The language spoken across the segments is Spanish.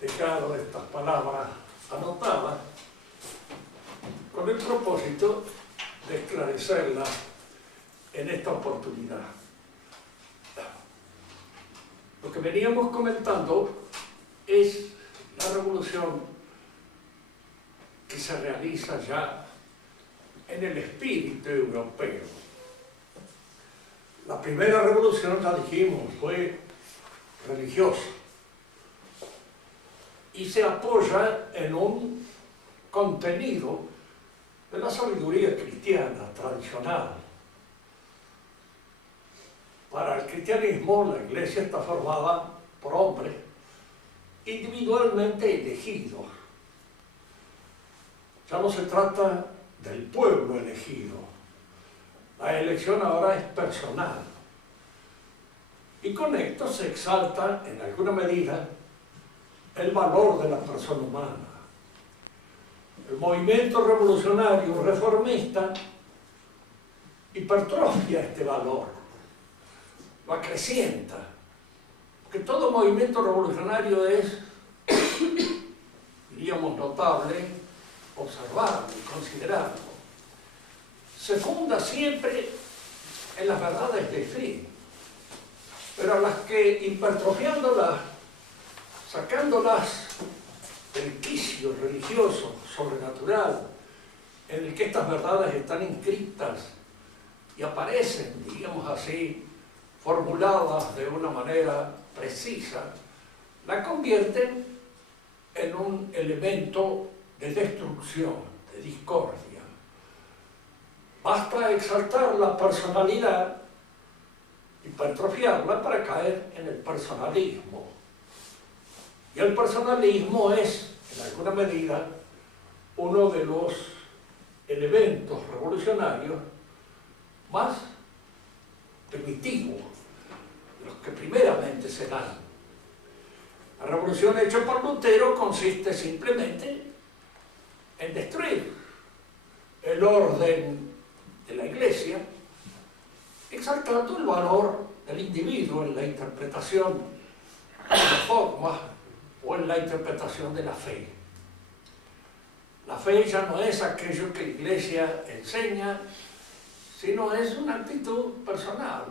dejado estas palabras anotadas con el propósito de esclarecerlas en esta oportunidad. Lo que veníamos comentando es la revolución que se realiza ya en el espíritu europeo. La primera revolución, ya dijimos, fue religiosa y se apoya en un contenido de la sabiduría cristiana tradicional. Para el cristianismo, la Iglesia está formada por hombres individualmente elegidos. Ya no se trata del pueblo elegido. La elección ahora es personal. Y con esto se exalta, en alguna medida, el valor de la persona humana. El movimiento revolucionario reformista hipertrofia este valor, lo acrecienta, porque todo movimiento revolucionario es, diríamos, notable, observarlo y considerarlo. Se funda siempre en las verdades de fe, pero a las que hipertrofiándolas, sacándolas del quicio religioso, sobrenatural, en el que estas verdades están inscritas y aparecen, digamos así, formuladas de una manera precisa, la convierten en un elemento de destrucción, de discordia. Basta exaltar la personalidad, hipertrofiarla para caer en el personalismo. Y el personalismo es, en alguna medida, uno de los elementos revolucionarios más primitivos, los que primeramente se dan. La revolución hecha por Lutero consiste simplemente en destruir el orden de la Iglesia, exaltando el valor del individuo en la interpretación de las formas o en la interpretación de la fe. La fe ya no es aquello que la Iglesia enseña, sino es una actitud personal,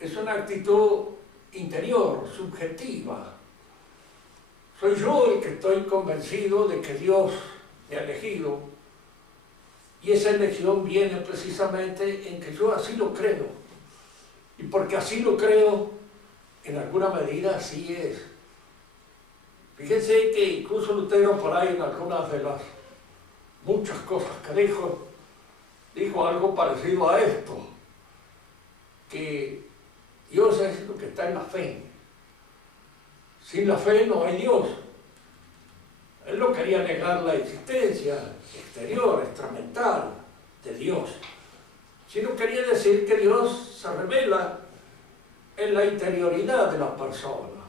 es una actitud interior, subjetiva. Soy yo el que estoy convencido de que Dios me ha elegido, y esa elección viene precisamente en que yo así lo creo, y porque así lo creo, en alguna medida así es. Fíjense que incluso Lutero, por ahí en algunas de las muchas cosas que dijo algo parecido a esto, que Dios es lo que está en la fe. Sin la fe no hay Dios. Él no quería negar la existencia exterior, extramental de Dios, sino quería decir que Dios se revela en la interioridad de la persona,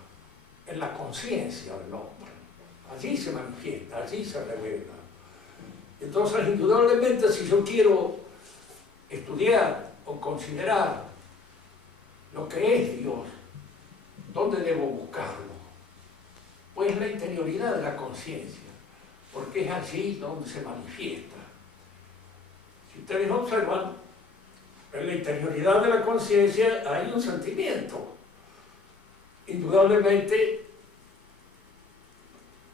en la conciencia del hombre. Allí se manifiesta, allí se revela. Entonces, indudablemente, si yo quiero estudiar o considerar lo que es Dios, ¿dónde debo buscarlo? Pues en la interioridad de la conciencia, porque es allí donde se manifiesta. Si ustedes observan, en la interioridad de la conciencia hay un sentimiento, indudablemente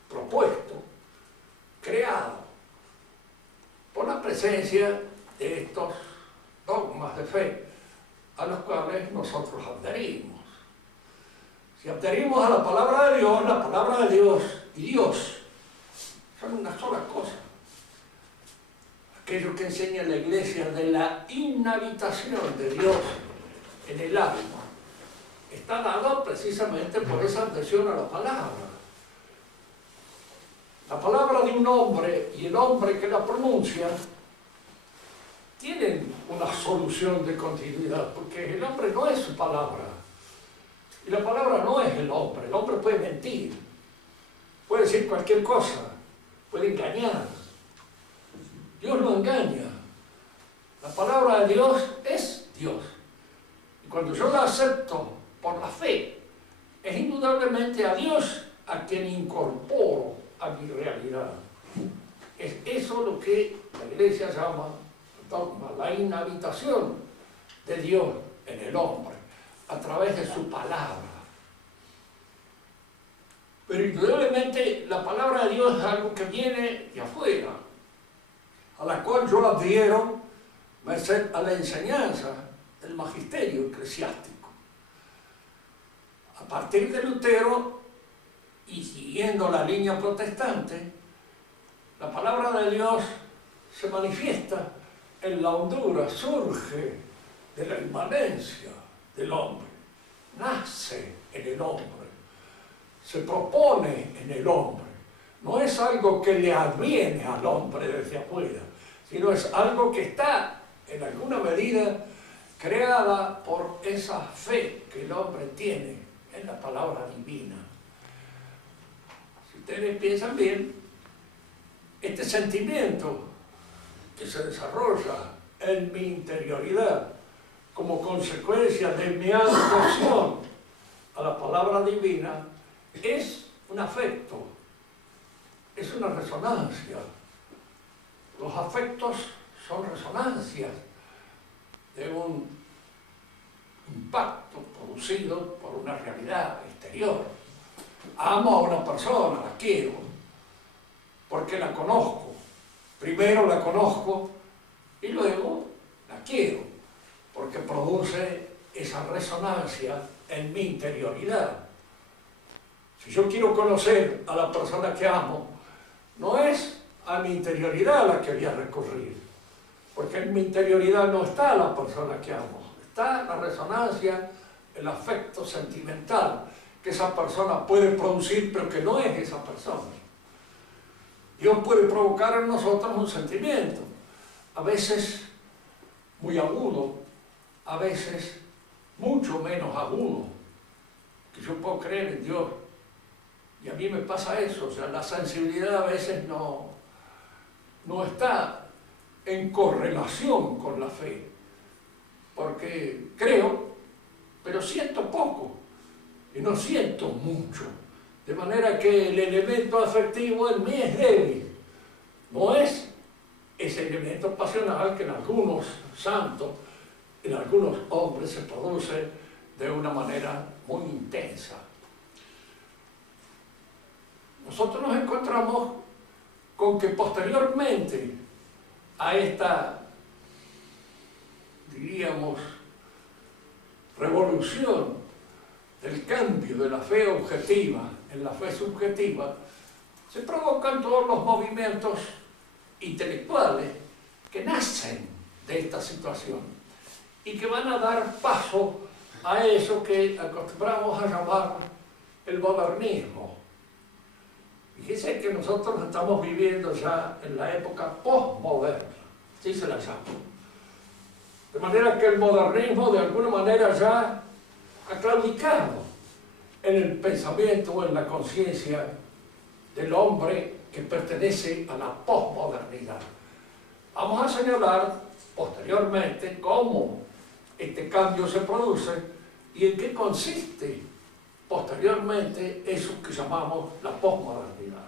propuesto, creado, por la presencia de estos dogmas de fe a los cuales nosotros adherimos. Si adherimos a la palabra de Dios y Dios son una sola cosa. Aquello que enseña la Iglesia de la inhabitación de Dios en el alma está dado precisamente por esa adhesión a la palabra. La palabra de un hombre y el hombre que la pronuncia tienen una solución de continuidad, porque el hombre no es su palabra. Y la palabra no es el hombre puede mentir, puede decir cualquier cosa, puede engañar. Dios no engaña. La palabra de Dios es Dios. Y cuando yo la acepto por la fe, es indudablemente a Dios a quien incorporo a mi realidad. Es eso lo que la Iglesia llama dogma, la inhabitación de Dios en el hombre, a través de su palabra. Pero indudablemente la palabra de Dios es algo que viene de afuera, a la cual yo adhiero merced a la enseñanza del magisterio eclesiástico. A partir de Lutero, y siguiendo la línea protestante, la palabra de Dios se manifiesta en la hondura, surge de la inmanencia del hombre, nace en el hombre, se propone en el hombre. No es algo que le adviene al hombre desde afuera, sino es algo que está en alguna medida creada por esa fe que el hombre tiene en la palabra divina. Si ustedes piensan bien, este sentimiento que se desarrolla en mi interioridad como consecuencia de mi adhesión a la palabra divina es un afecto, es una resonancia. Los afectos son resonancias de un impacto producido por una realidad exterior. Amo a una persona, la quiero, porque la conozco. Primero la conozco y luego la quiero, porque produce esa resonancia en mi interioridad. Si yo quiero conocer a la persona que amo, no es a mi interioridad a la que voy a recurrir, porque en mi interioridad no está la persona que amo, está la resonancia, el afecto sentimental que esa persona puede producir, pero que no es esa persona. Dios puede provocar en nosotros un sentimiento, a veces muy agudo, a veces mucho menos agudo, que yo puedo creer en Dios. Y a mí me pasa eso, o sea, la sensibilidad a veces no está en correlación con la fe, porque creo, pero siento poco, y no siento mucho, de manera que el elemento afectivo en mí es débil, no es ese elemento pasional que en algunos santos, en algunos hombres se produce de una manera muy intensa. Nosotros nos encontramos con que posteriormente a esta, diríamos, revolución del cambio de la fe objetiva en la fe subjetiva, se provocan todos los movimientos intelectuales que nacen de esta situación y que van a dar paso a eso que acostumbramos a llamar el modernismo. Fíjense que nosotros estamos viviendo ya en la época postmoderna, así se la llama. De manera que el modernismo de alguna manera ya ha claudicado en el pensamiento o en la conciencia del hombre que pertenece a la posmodernidad. Vamos a señalar posteriormente cómo este cambio se produce y en qué consiste posteriormente eso que llamamos la posmodernidad.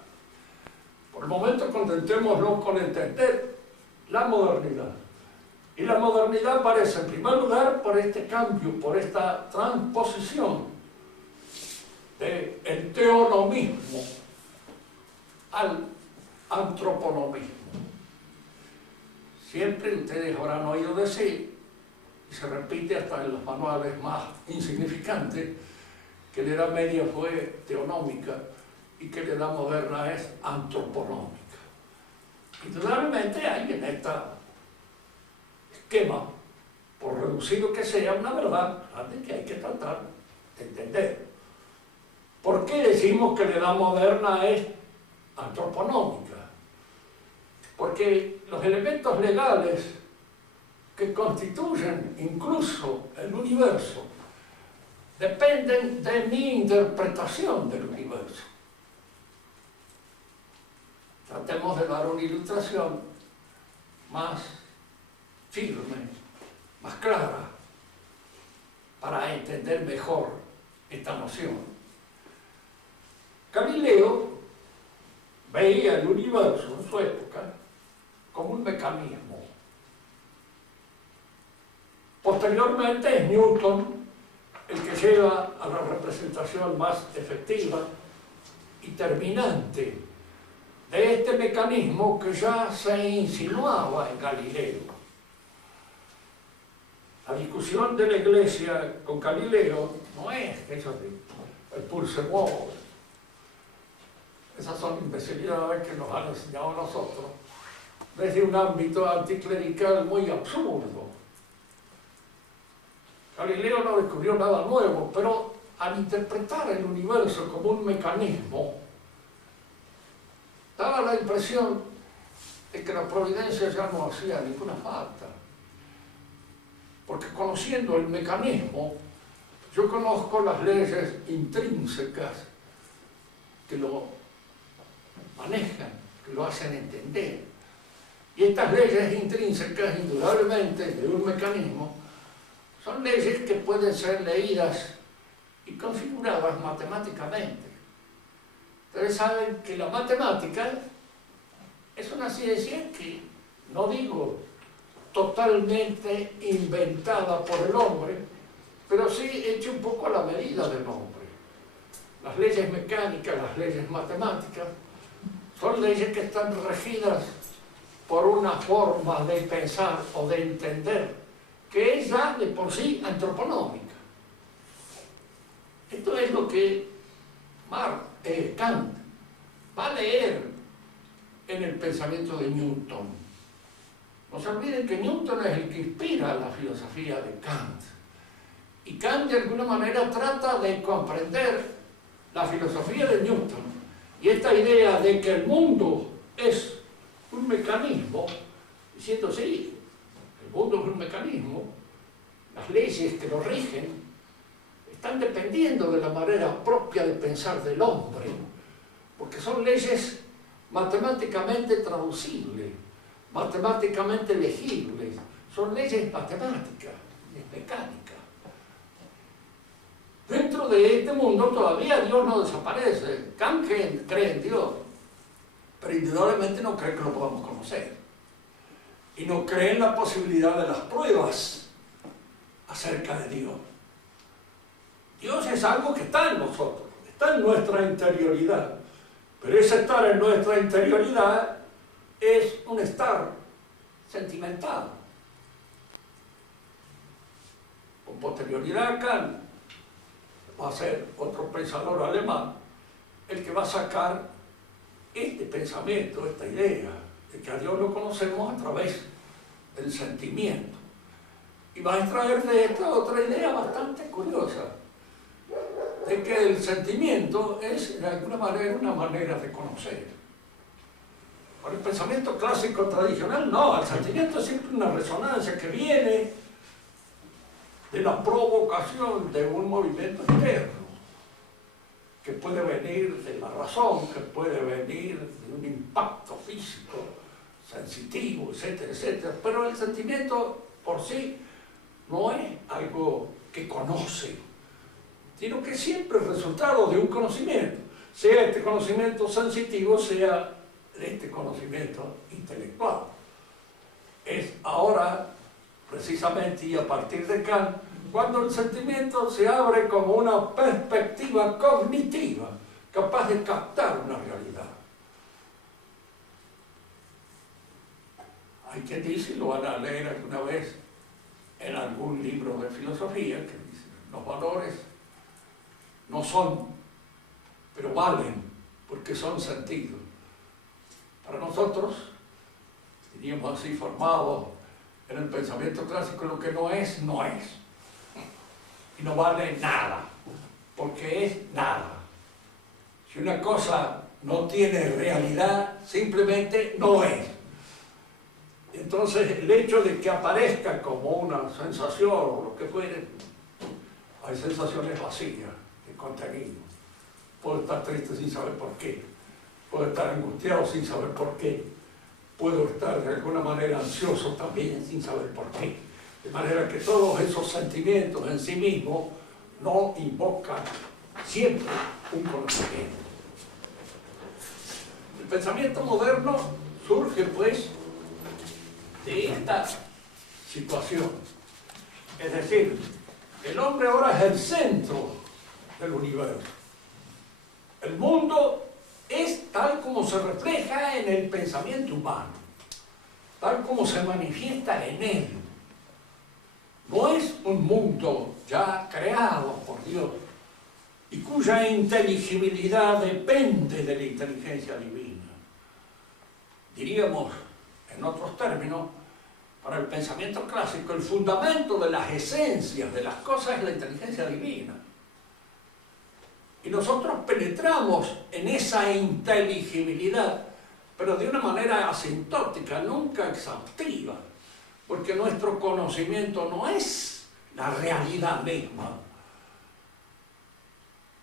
Por el momento contentémonos con entender la modernidad. Y la modernidad aparece en primer lugar por este cambio, por esta transposición del teonomismo al antroponomismo. Siempre ustedes habrán oído decir, y se repite hasta en los manuales más insignificantes, que la Edad Media fue teonómica y que la Edad Moderna es antroponómica. Indudablemente hay en este esquema, por reducido que sea, una verdad grande que hay que tratar de entender. ¿Por qué decimos que la Edad Moderna es antroponómica? Porque los elementos legales que constituyen incluso el universo dependen de mi interpretación del universo. Tratemos de dar una ilustración más firme, más clara, para entender mejor esta noción. Galileo veía el universo en su época como un mecanismo. Posteriormente es Newton el que lleva a la representación más efectiva y terminante de este mecanismo que ya se insinuaba en Galileo. La discusión de la Iglesia con Galileo no es eso de el pulse mueve. Esas son imbecilidades que nos han enseñado a nosotros desde un ámbito anticlerical muy absurdo. Galileo no descubrió nada nuevo, pero al interpretar el universo como un mecanismo, daba la impresión de que la providencia ya no hacía ninguna falta. Porque conociendo el mecanismo, yo conozco las leyes intrínsecas que lo manejan, que lo hacen entender. Y estas leyes intrínsecas, indudablemente, de un mecanismo, son leyes que pueden ser leídas y configuradas matemáticamente. Ustedes saben que la matemática es una ciencia que, no digo totalmente inventada por el hombre, pero sí hecha un poco a la medida del hombre. Las leyes mecánicas, las leyes matemáticas, son leyes que están regidas por una forma de pensar o de entender que es ya de por sí antropológica. Esto es lo que Kant va a leer en el pensamiento de Newton. No se olviden que Newton es el que inspira la filosofía de Kant. Y Kant de alguna manera trata de comprender la filosofía de Newton y esta idea de que el mundo es un mecanismo, diciendo sí, el mundo es un mecanismo, las leyes que lo rigen están dependiendo de la manera propia de pensar del hombre, porque son leyes matemáticamente traducibles, matemáticamente legibles, son leyes matemáticas, mecánicas. Dentro de este mundo todavía Dios no desaparece. Kant cree en Dios, pero indudablemente no cree que lo podamos conocer. Y no cree en la posibilidad de las pruebas acerca de Dios. Dios es algo que está en nosotros, está en nuestra interioridad. Pero ese estar en nuestra interioridad es un estar sentimental. Con posterioridad a Kant va a ser otro pensador alemán el que va a sacar este pensamiento, esta idea de que a Dios lo conocemos a través del sentimiento. Y va a extraer de esta otra idea bastante curiosa, de que el sentimiento es de alguna manera una manera de conocer. Por el pensamiento clásico tradicional, no, el sentimiento es siempre una resonancia que viene de la provocación de un movimiento interno, que puede venir de la razón, que puede venir de un impacto físico, sensitivo, etcétera, etcétera. Pero el sentimiento por sí no es algo que conoce, sino que siempre es resultado de un conocimiento, sea este conocimiento sensitivo, sea este conocimiento intelectual. Es ahora, precisamente, y a partir de Kant, cuando el sentimiento se abre como una perspectiva cognitiva, capaz de captar una realidad. Hay quien dice, y lo van a leer alguna vez en algún libro de filosofía, que dice, los valores no son, pero valen, porque son sentidos. Para nosotros, diríamos así, formados en el pensamiento clásico, lo que no es, no es. Y no vale nada, porque es nada. Si una cosa no tiene realidad, simplemente no es. Entonces, el hecho de que aparezca como una sensación o lo que fuere, hay sensaciones vacías de contenido. Puedo estar triste sin saber por qué. Puedo estar angustiado sin saber por qué. Puedo estar de alguna manera ansioso también sin saber por qué. De manera que todos esos sentimientos en sí mismos no invocan siempre un conocimiento. pensamiento moderno surge, pues, de esta situación. Es decir, el hombre ahora es el centro del universo. El mundo es tal como se refleja en el pensamiento humano, tal como se manifiesta en él. No es un mundo ya creado por Dios y cuya inteligibilidad depende de la inteligencia divina. Diríamos, en otros términos, para el pensamiento clásico, el fundamento de las esencias de las cosas es la inteligencia divina. Y nosotros penetramos en esa inteligibilidad, pero de una manera asintótica, nunca exhaustiva, porque nuestro conocimiento no es la realidad misma.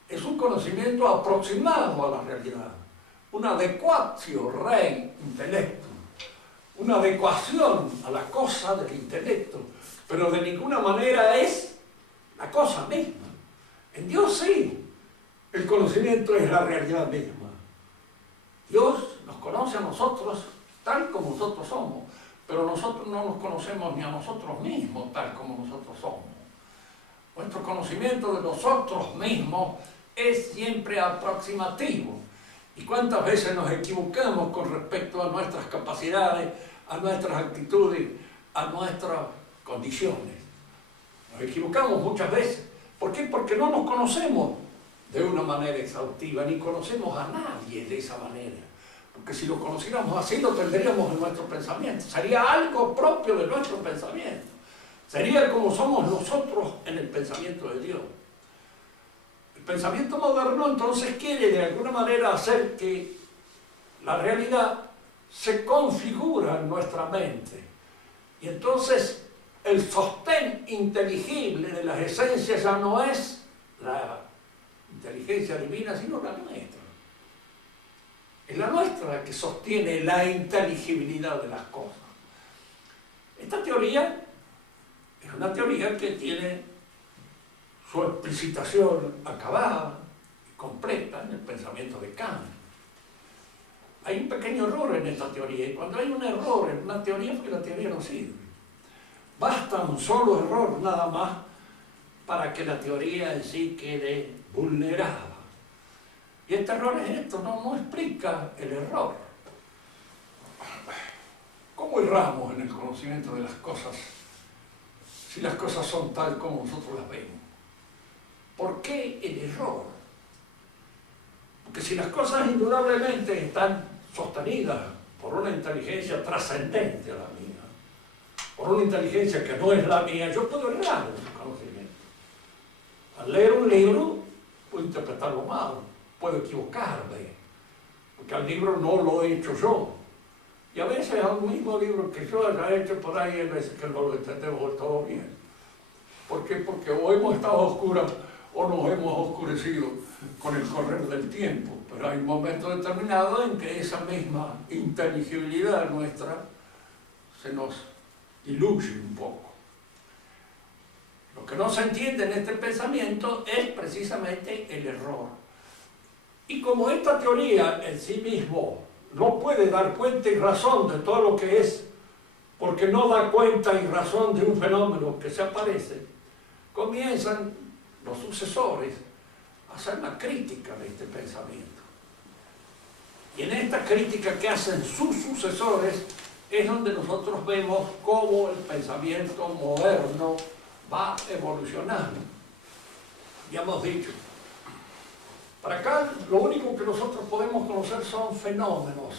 Es un conocimiento aproximado a la realidad, una adecuatio rei intellectum, una adecuación a la cosa del intelecto, pero de ninguna manera es la cosa misma. En Dios sí, el conocimiento es la realidad misma. Dios nos conoce a nosotros tal como nosotros somos, pero nosotros no nos conocemos ni a nosotros mismos tal como nosotros somos. Nuestro conocimiento de nosotros mismos es siempre aproximativo. ¿Y cuántas veces nos equivocamos con respecto a nuestras capacidades, a nuestras actitudes, a nuestras condiciones? Nos equivocamos muchas veces. ¿Por qué? Porque no nos conocemos de una manera exhaustiva, ni conocemos a nadie de esa manera. Porque si lo conociéramos así, lo tendríamos en nuestro pensamiento. Sería algo propio de nuestro pensamiento. Sería como somos nosotros en el pensamiento de Dios. El pensamiento moderno entonces quiere de alguna manera hacer que la realidad se configura en nuestra mente. Y entonces el sostén inteligible de las esencias ya no es la inteligencia divina, sino la nuestra. Es la nuestra que sostiene la inteligibilidad de las cosas. Esta teoría es una teoría que tiene su explicitación acabada y completa en el pensamiento de Kant. Hay un pequeño error en esta teoría, y cuando hay un error en una teoría, porque la teoría no sirve. Basta un solo error nada más para que la teoría en sí quede vulnerada. Y este error es esto, no explica el error. ¿Cómo erramos en el conocimiento de las cosas si las cosas son tal como nosotros las vemos? ¿Por qué el error? Porque si las cosas indudablemente están sostenidas por una inteligencia trascendente a la mía, por una inteligencia que no es la mía, yo puedo errar en el conocimiento. Al leer un libro, puedo interpretarlo mal, puedo equivocarme, porque al libro no lo he hecho yo. Y a veces al mismo libro que yo haya hecho por ahí, hay veces que no lo entendemos todo bien. ¿Por qué? Porque o hemos estado oscuras o nos hemos oscurecido con el correr del tiempo. Pero hay momentos determinados en que esa misma inteligibilidad nuestra se nos diluye un poco. Lo que no se entiende en este pensamiento es precisamente el error. Y como esta teoría en sí mismo no puede dar cuenta y razón de todo lo que es, porque no da cuenta y razón de un fenómeno que se aparece, comienzan los sucesores a hacer una crítica de este pensamiento. Y en esta crítica que hacen sus sucesores es donde nosotros vemos cómo el pensamiento moderno va evolucionando. Ya hemos dicho, para acá lo único que nosotros podemos conocer son fenómenos,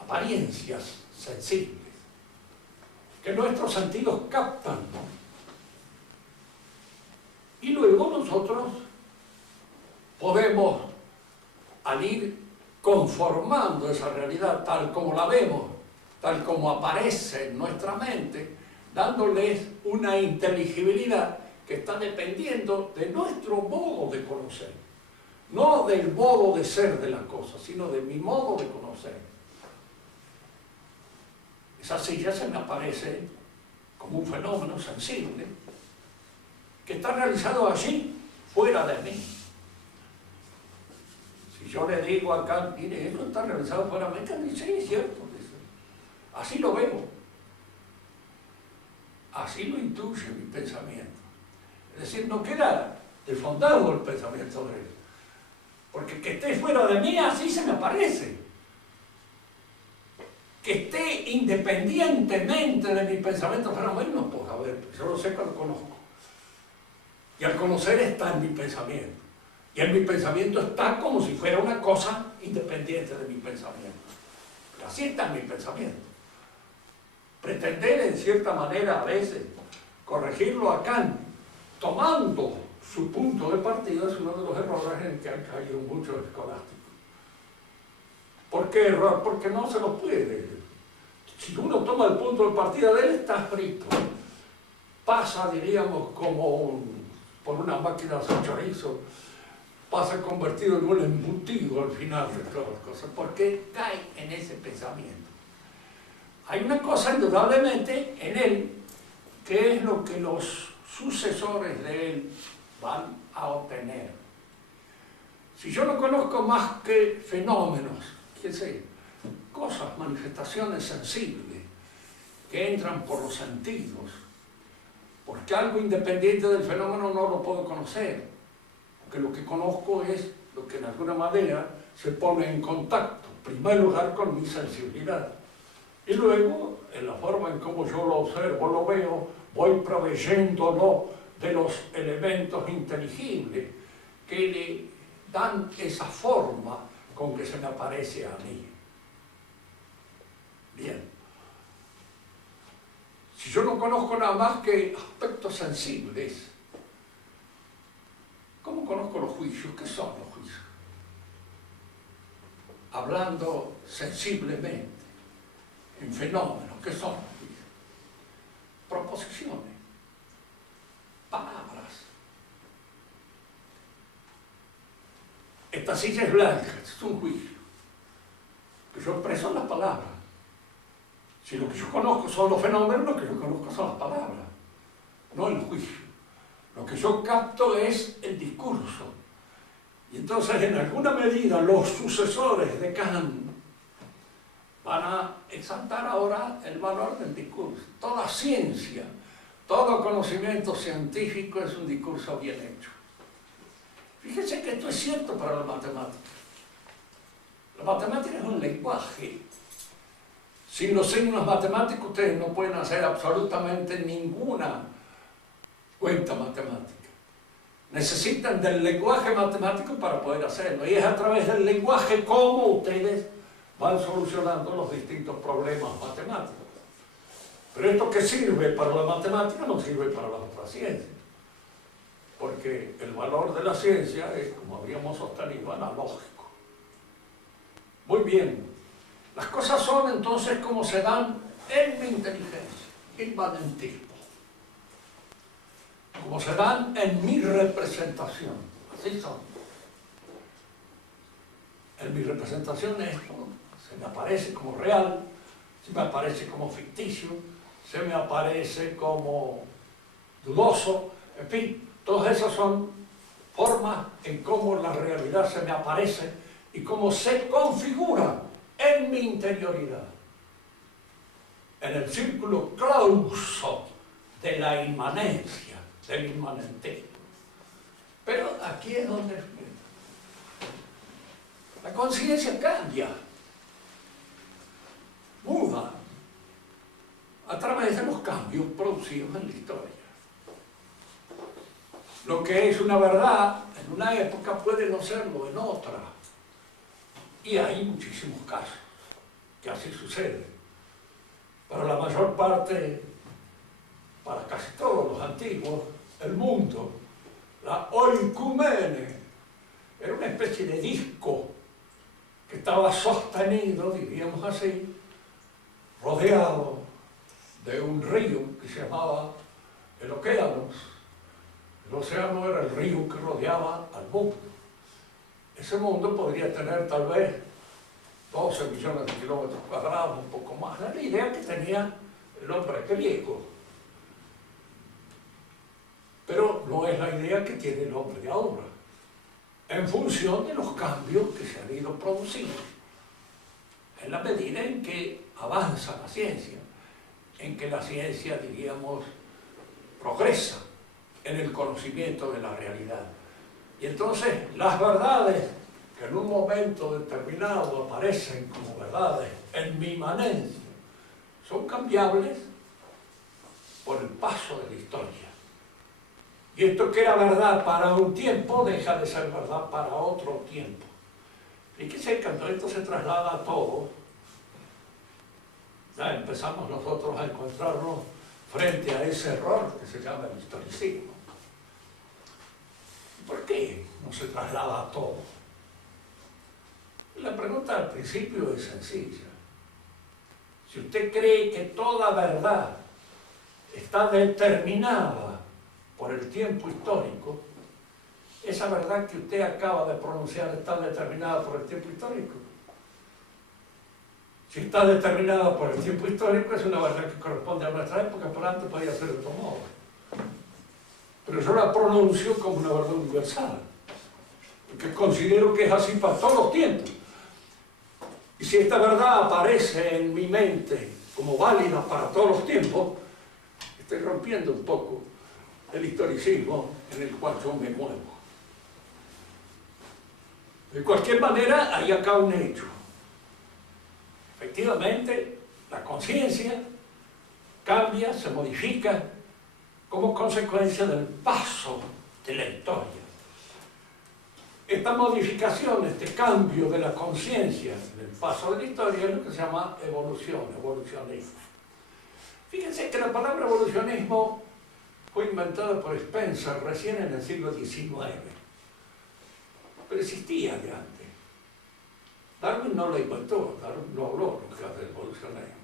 apariencias sensibles, que nuestros sentidos captan. Y luego nosotros podemos, al ir conformando esa realidad tal como la vemos, tal como aparece en nuestra mente, dándoles una inteligibilidad que está dependiendo de nuestro modo de conocer. No del modo de ser de las cosas, sino de mi modo de conocer. Esa silla se me aparece como un fenómeno sensible que está realizado allí, fuera de mí. Si Si yo le digo acá, mire, esto está realizado fuera de Kant, dice, sí, es cierto, dice. Así lo veo. Así lo intuye mi pensamiento. Es decir, no queda desfondado el pensamiento de él. Porque que esté fuera de mí, así se me aparece. Que esté independientemente de mi pensamiento fenomenal, no puedo saber, yo lo sé que lo conozco. Y al conocer está en mi pensamiento. Y en mi pensamiento está como si fuera una cosa independiente de mi pensamiento. Pero así está en mi pensamiento. Pretender en cierta manera a veces corregirlo a Kant, tomando su punto de partida, es uno de los errores en que han caído muchos escolásticos. ¿Por qué error? Porque no se lo puede. Si uno toma el punto de partida de él, está frito. Pasa, diríamos, como por una máquina de hacer chorizo, pasa convertido en un embutido al final de todas las cosas, porque cae en ese pensamiento. Hay una cosa indudablemente en él, que es lo que los sucesores de él van a obtener. Si yo no conozco más que fenómenos, qué sé, cosas, manifestaciones sensibles que entran por los sentidos, porque algo independiente del fenómeno no lo puedo conocer, porque lo que conozco es lo que en alguna manera se pone en contacto, en primer lugar con mi sensibilidad, y luego en la forma en cómo yo lo observo, lo veo, voy proveyéndolo de los elementos inteligibles que le dan esa forma con que se me aparece a mí. Bien. Si yo no conozco nada más que aspectos sensibles, ¿cómo conozco los juicios? ¿Qué son los juicios? Hablando sensiblemente, en fenómenos, ¿qué son los juicios? Proposiciones, palabras. Esta silla es blanca, es un juicio, que yo expreso en las palabras. Si lo que yo conozco son los fenómenos, lo que yo conozco son las palabras, no el juicio. Lo que yo capto es el discurso. Y entonces, en alguna medida, los sucesores de Kant van a exaltar ahora el valor del discurso. Toda ciencia, todo conocimiento científico es un discurso bien hecho. Fíjense que esto es cierto para la matemática. La matemática es un lenguaje. Sin los signos matemáticos ustedes no pueden hacer absolutamente ninguna cuenta matemática. Necesitan del lenguaje matemático para poder hacerlo. Y es a través del lenguaje cómo ustedes van solucionando los distintos problemas matemáticos. Pero esto que sirve para la matemática no sirve para las otras ciencias. Porque el valor de la ciencia es, como habíamos sostenido, analógico. Muy bien. Las cosas son entonces como se dan en mi inteligencia, inmanentismo. Como se dan en mi representación. Así son. En mi representación esto se me aparece como real, se me aparece como ficticio, se me aparece como dudoso, en fin, todas esas son formas en cómo la realidad se me aparece y cómo se configura en mi interioridad, en el círculo clauso de la inmanencia, del inmanentismo. Pero aquí es donde la conciencia cambia, muda, a través de los cambios producidos en la historia. Lo que es una verdad en una época puede no serlo en otra. Y hay muchísimos casos que así sucede. Para la mayor parte, para casi todos los antiguos, el mundo, la oikumene, era una especie de disco que estaba sostenido, diríamos así, rodeado de un río que se llamaba el océano. El océano era el río que rodeaba al mundo. Ese mundo podría tener tal vez 12 millones de kilómetros cuadrados, un poco más. Era la idea que tenía el hombre griego. Pero no es la idea que tiene el hombre de ahora. en función de los cambios que se han ido produciendo, en la medida en que avanza la ciencia, en que la ciencia, diríamos, progresa en el conocimiento de la realidad. Y entonces las verdades que en un momento determinado aparecen como verdades en mi inmanencia, son cambiables por el paso de la historia. Y esto que era verdad para un tiempo, deja de ser verdad para otro tiempo. Fíjese que cuando esto se traslada a todo, ya empezamos nosotros a encontrarnos frente a ese error que se llama el historicismo. ¿Por qué no se traslada a todo? La pregunta al principio es sencilla. Si usted cree que toda verdad está determinada por el tiempo histórico, esa verdad que usted acaba de pronunciar está determinada por el tiempo histórico. Si está determinada por el tiempo histórico, es una verdad que corresponde a nuestra época, por antes podía ser de otro modo. Pero yo la pronuncio como una verdad universal, porque considero que es así para todos los tiempos. Y si esta verdad aparece en mi mente como válida para todos los tiempos, estoy rompiendo un poco el historicismo en el cual yo me muevo. De cualquier manera, hay acá un hecho. Efectivamente, la conciencia cambia, se modifica como consecuencia del paso de la historia. Esta modificación, este cambio de la conciencia del paso de la historia es lo que se llama evolución, evolucionismo. Fíjense que la palabra evolucionismo fue inventada por Spencer recién en el siglo XIX, pero existía de antes. Darwin no lo inventó, Darwin no habló nunca del evolucionismo.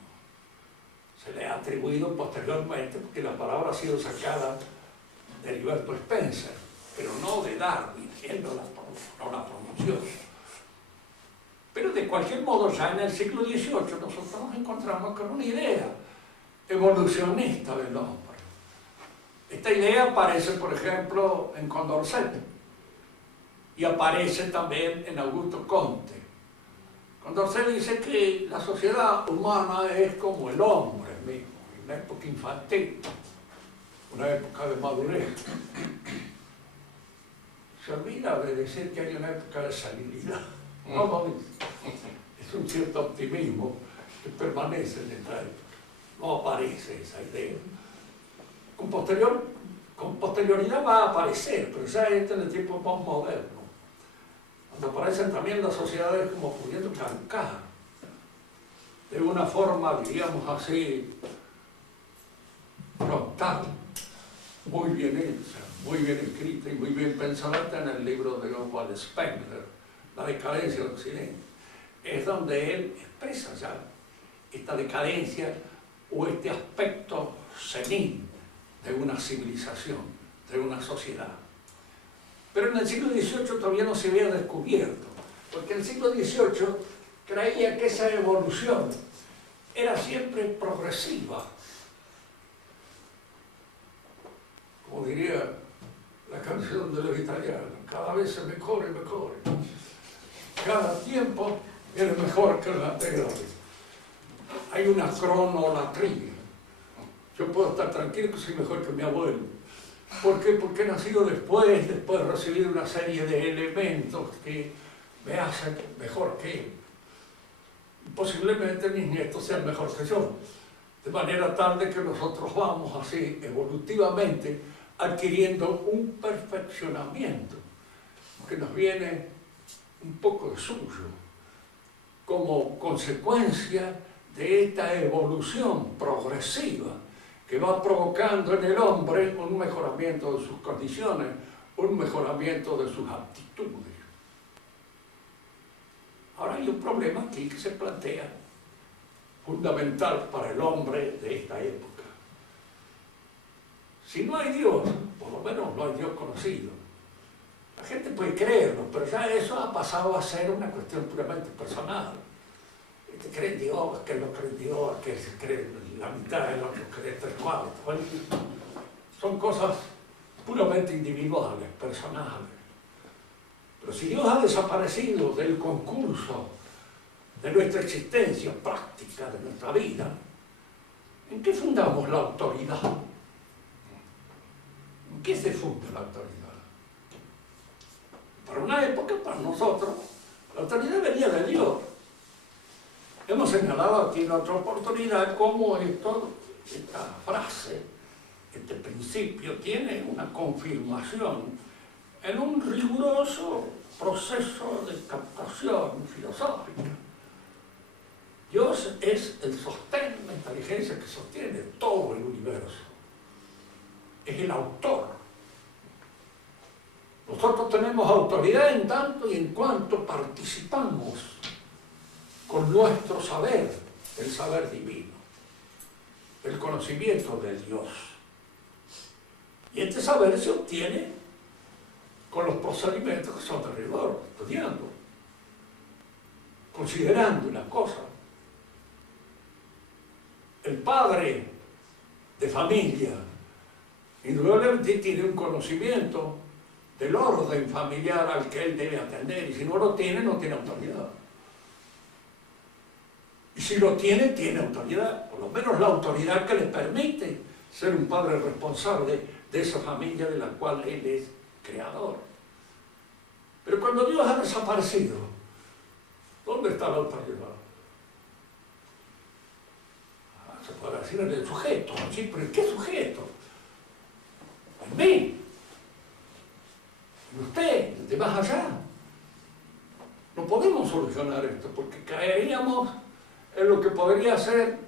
Se le ha atribuido posteriormente porque la palabra ha sido sacada de Heriberto Spencer, pero no de Darwin, él no la pronunció. Pero de cualquier modo, ya en el siglo XVIII nosotros nos encontramos con una idea evolucionista del hombre. Esta idea aparece, por ejemplo, en Condorcet y aparece también en Augusto Comte. Condorcet dice que la sociedad humana es como el hombre mismo, una época infantil, una época de madurez. Se olvida de decir que hay una época de senilidad. No lo dice. Es un cierto optimismo que permanece en esta época. No aparece esa idea. Con posterioridad va a aparecer, pero ya está en el tiempo postmoderno, cuando aparecen también las sociedades como pudiendo cantar de una forma, diríamos así, frontal, muy bien hecha, muy bien escrita y muy bien pensada en el libro de Oswald Spengler, La decadencia de Occidente. Es donde él expresa ya esta decadencia o este aspecto senil de una civilización, de una sociedad. Pero en el siglo XVIII todavía no se había descubierto, porque el siglo XVIII creía que esa evolución era siempre progresiva. Como diría la canción de los italianos, cada vez se mejora y mejora. Cada tiempo es mejor que el anterior. Hay una cronolatría. Yo puedo estar tranquilo que soy mejor que mi abuelo. ¿Por qué? Porque he nacido después de recibir una serie de elementos que me hacen mejor que él. Posiblemente mis nietos sean mejor que yo. De manera tal de que nosotros vamos así, evolutivamente, adquiriendo un perfeccionamiento que nos viene un poco de suyo, como consecuencia de esta evolución progresiva que va provocando en el hombre un mejoramiento de sus condiciones, un mejoramiento de sus aptitudes. Ahora hay un problema aquí que se plantea, fundamental para el hombre de esta época. Si no hay Dios, por lo menos no hay Dios conocido. La gente puede creerlo, pero ya eso ha pasado a ser una cuestión puramente personal. Este cree en Dios, aquel no cree en Dios, aquel se cree en la mitad, el otro cree tres cuartos. Son cosas puramente individuales, personales. Pero si Dios ha desaparecido del concurso de nuestra existencia práctica, de nuestra vida, ¿en qué fundamos la autoridad? ¿En qué se funda la autoridad? Para una época, para nosotros, la autoridad venía de Dios. Hemos señalado aquí en otra oportunidad cómo esta frase, este principio, tiene una confirmación en un riguroso proceso de captación filosófica. Dios es el sostén, la inteligencia que sostiene todo el universo. Es el autor. Nosotros tenemos autoridad en tanto y en cuanto participamos con nuestro saber, el saber divino, el conocimiento de Dios. Y este saber se obtiene con los procedimientos que son de rigor, estudiando, considerando una cosa. El padre de familia indudablemente tiene un conocimiento del orden familiar al que él debe atender, y si no lo tiene, no tiene autoridad. Y si lo tiene, tiene autoridad, por lo menos la autoridad que le permite ser un padre responsable de esa familia de la cual él es creador. Pero cuando Dios ha desaparecido, ¿dónde está la autoridad? Se puede decir en el sujeto, ¿sí? Pero ¿en qué sujeto? En mí, en usted, de más allá. No podemos solucionar esto porque caeríamos en lo que podría ser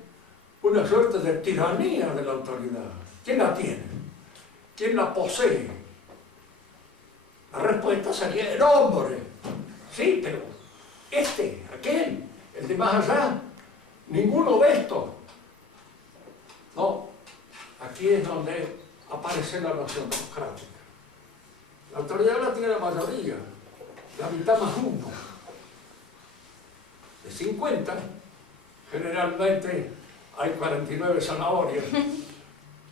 una suerte de tiranía de la autoridad. ¿Quién la tiene? ¿Quién la posee? La respuesta sería el hombre. Sí, pero aquel, el de más allá, ninguno de estos. No, aquí es donde aparece la noción democrática. La autoridad la tiene la mayoría, la mitad más uno. De 50, generalmente hay 49 zanahorias,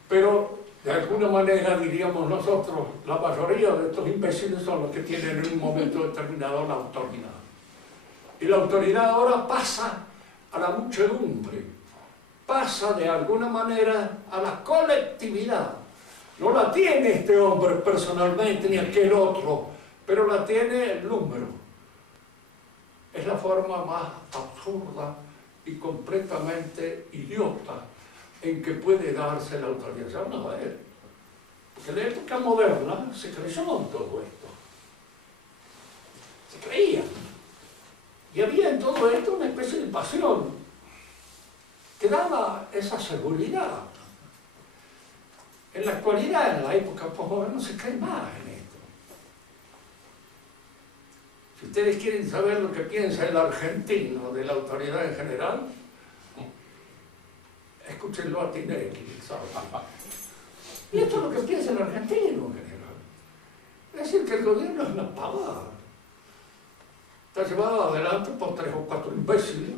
pero de alguna manera, diríamos nosotros, la mayoría de estos imbéciles son los que tienen en un momento determinado la autoridad. Y la autoridad ahora pasa a la muchedumbre, pasa de alguna manera a la colectividad. No la tiene este hombre personalmente ni aquel otro, pero la tiene el número. Es la forma más absurda y completamente idiota en que puede darse la autoridad. Ya vamos a ver. Porque en la época moderna se creyó en todo esto. Se creía. Y había en todo esto una especie de pasión que daba esa seguridad. En la actualidad, en la época posmoderna, no se cree más en esto. Si ustedes quieren saber lo que piensa el argentino de la autoridad en general, escúchenlo a Tinelli, ¿sabes? Y esto es lo que piensa el argentino en general. Es decir, que el gobierno es una pavada. Está llevado adelante por 3 o 4 imbéciles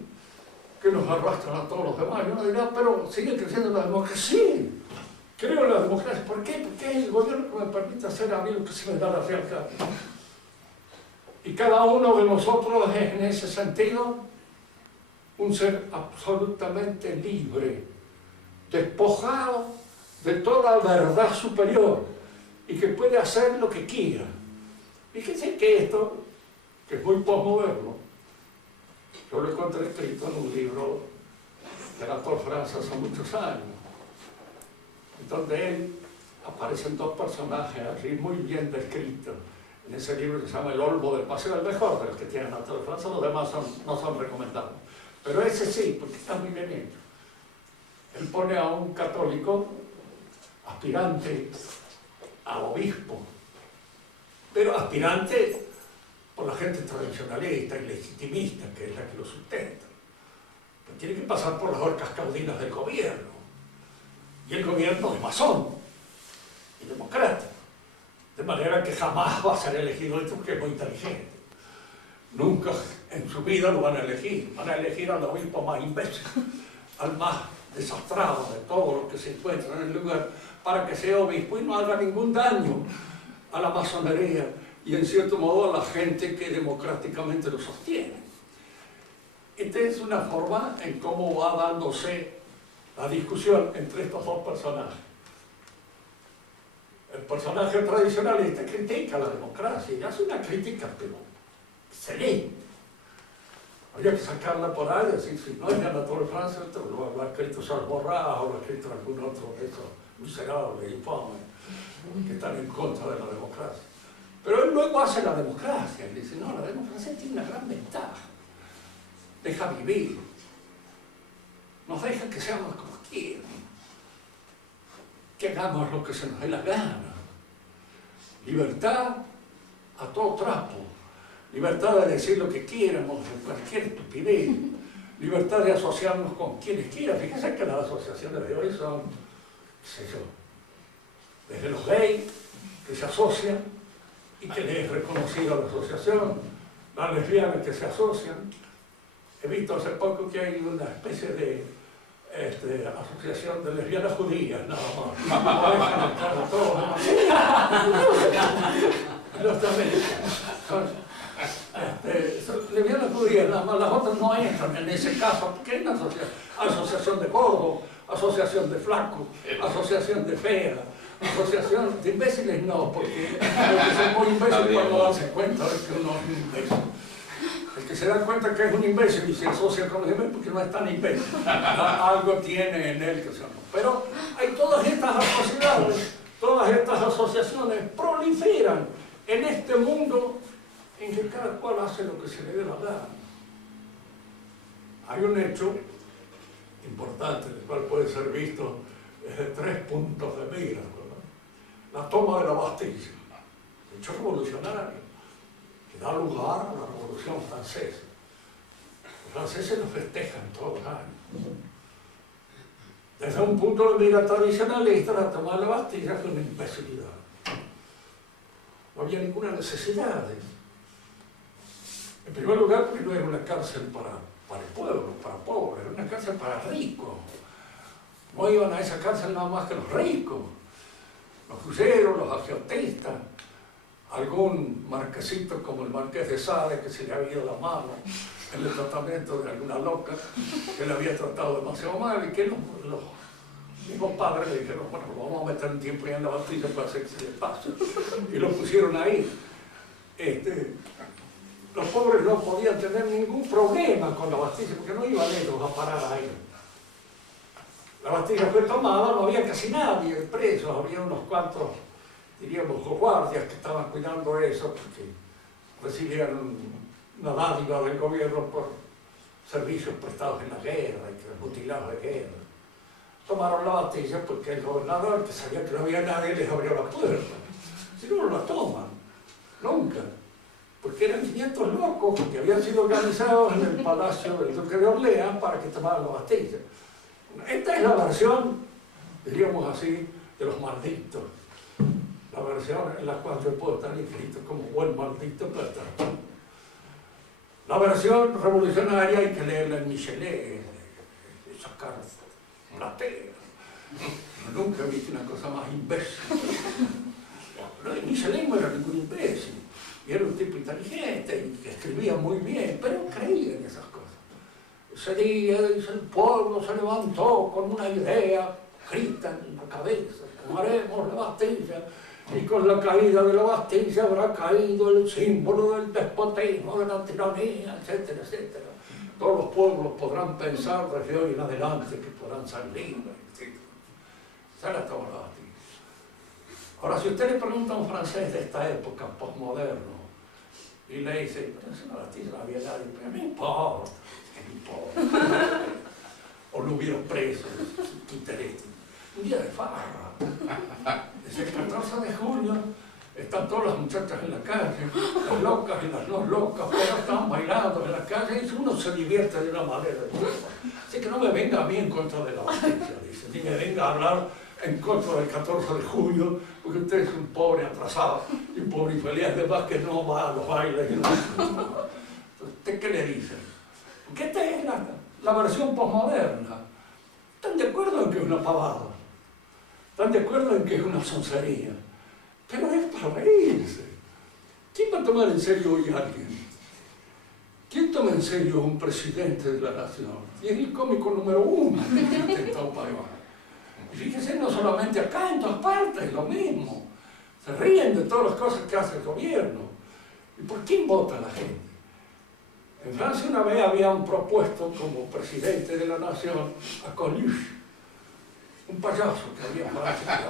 que nos arrastran a todos los demás. Y uno dirá, pero sigue creciendo la democracia. Sí, creo en la democracia. ¿Por qué? Porque es el gobierno que me permite hacer a mí lo que se me da la real gana. Y cada uno de nosotros es en ese sentido un ser absolutamente libre, despojado de toda verdad superior y que puede hacer lo que quiera. Fíjense que esto, que es muy posmoderno, yo lo encontré escrito en un libro de Anatole France hace muchos años, en donde él aparecen 2 personajes allí muy bien descritos. En ese libro que se llama El Olmo del Paseo, el mejor de los que tienen Anatole France, los demás no son recomendables. Pero ese sí, porque está muy bien hecho. Él pone a un católico aspirante a obispo, pero aspirante por la gente tradicionalista y legitimista, que es la que lo sustenta. Pero tiene que pasar por las horcas caudinas del gobierno. Y el gobierno es masón y democrático. De manera que jamás va a ser elegido esto porque es muy inteligente. Nunca en su vida lo van a elegir. Van a elegir al obispo más imbécil, al más desastrado de todos los que se encuentran en el lugar, para que sea obispo y no haga ningún daño a la masonería y en cierto modo a la gente que democráticamente lo sostiene. Esta es una forma en cómo va dándose la discusión entre estos dos personajes. El personaje tradicionalista critica la democracia y hace una crítica, pero excelente. Habría que sacarla por ahí, decir, si no es de Anatole France, lo ha escrito Charles Maurras o lo ha escrito algún otro de esos miserables, infames, que están en contra de la democracia. Pero él luego hace la democracia, y dice, no, la democracia tiene una gran ventaja. Deja vivir, nos deja que seamos como quieran, que hagamos lo que se nos dé la gana. Libertad a todo trapo, libertad de decir lo que quieramos, cualquier estupidez, libertad de asociarnos con quienes quieran. Fíjense que las asociaciones de hoy son, qué sé yo, desde los gays que se asocian y que les es reconocida la asociación, las lesbianas que se asocian. He visto hace poco que hay una especie de asociación de lesbianas judías, nada más. No dejan entrar a todos. Son lesbianas judías, nada más. Las otras no entran en ese caso, porque hay una asociación de gordos, asociación de flacos, asociación de feas, asociación de imbéciles no, porque son muy imbéciles cuando darse cuenta de que uno es un imbécil. El que se da cuenta que es un imbécil y se asocia con los demás porque no es tan imbécil. Algo tiene en él que se llama. Pero hay todas estas atrocidades, todas estas asociaciones proliferan en este mundo en que cada cual hace lo que se le dé la gana. Hay un hecho importante, el cual puede ser visto desde 3 puntos de mira, ¿verdad? La toma de la Bastilla, hecho revolucionario, que da lugar a la Revolución Francesa. Los franceses lo festejan todos los años. Desde un punto de vista tradicionalista, la toma de la Bastilla fue una imbecilidad. No había ninguna necesidad de eso. En primer lugar, porque no era una cárcel para el pueblo, para pobres, era una cárcel para ricos. No iban a esa cárcel nada más que los ricos, los cruceros, los agiotistas, algún marquesito como el marqués de Sade, que se le había ido la mano en el tratamiento de alguna loca que le había tratado demasiado mal, y que los mismos padres le dijeron, bueno, lo vamos a meter un tiempo ya en la Bastilla para hacer que se le pase, y lo pusieron ahí. Los pobres no podían tener ningún problema con la Bastilla, porque no iban ellos a parar ahí. La Bastilla fue tomada, no había casi nadie de presos, había unos cuantos, diríamos, guardias que estaban cuidando eso, porque recibían una dádiva del gobierno por servicios prestados en la guerra y que los mutilados de guerra. Tomaron la Bastilla porque el gobernador, que sabía que no había nadie, les abrió la puerta. Si no, no la toman, nunca. Porque eran 500 locos que habían sido organizados en el palacio del duque de Orleans para que tomaran la Bastilla. Esta es la versión, diríamos así, de los malditos. La versión en la cual yo puedo estar inscrito como buen maldito para estar. La versión revolucionaria hay que leerla en Michelet, de sacar platea. Nunca he visto una cosa más imbécil. Pero Michelet no era ningún imbécil. Y era un tipo inteligente y que escribía muy bien, pero creía en esas cosas. Ese día, dice, el pueblo se levantó con una idea escrita en la cabeza: tomaremos la Bastilla, y con la caída de la Bastilla habrá caído el símbolo del despotismo, de la tiranía, etcétera, etcétera. Todos los pueblos podrán pensar desde hoy en adelante que podrán ser libres, etcétera. Se la toma la Bastilla. Ahora, si usted le pregunta a un francés de esta época, postmoderno, y le dice, pero si la Bastilla no había nadie, pero no importa, que no importa. O lo hubieron preso, tu interés. Un día de farra. Desde el 14 de junio están todas las muchachas en la calle, las locas y las no locas, pero están bailando en la calle y uno se divierte de una manera. Así que no me venga a mí en contra de la Bastilla, dice, ni me venga a hablar en contra del 14 de junio, porque usted es un pobre atrasado y un pobre infeliz, además que no va a los bailes. ¿Usted qué le dice? Porque esta es la versión posmoderna. ¿Están de acuerdo en que es una pavada? ¿Están de acuerdo en que es una soncería? Pero es para reírse. ¿Quién va a tomar en serio hoy a alguien? ¿Quién toma en serio a un presidente de la nación? Y es el cómico número uno que intentó pagar. Y fíjense, no solamente acá, en todas partes, lo mismo. Se ríen de todas las cosas que hace el gobierno. ¿Y por quién vota la gente? En Francia una vez habían propuesto como presidente de la nación a Coluche, un payaso que había en Francia.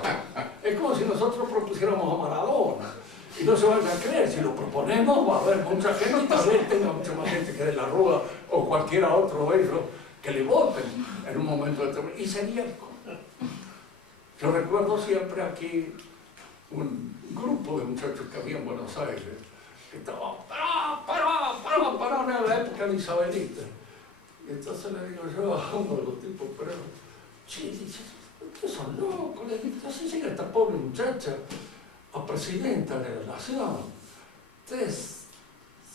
Es como si nosotros propusiéramos a Maradona. Y no se van a creer, si lo proponemos va a haber mucha gente y tal vez tenga mucha más gente que de la Rúa o cualquiera otro de ellos que le voten en un momento determinado. Y sería el colmo. Yo recuerdo siempre aquí un grupo de muchachos que había en Buenos Aires que estaban en la época de Isabelita. Y entonces le digo yo a uno de los tipos, pero, che, ustedes son locos, le digo, así llega esta pobre muchacha a presidenta de la nación. Ustedes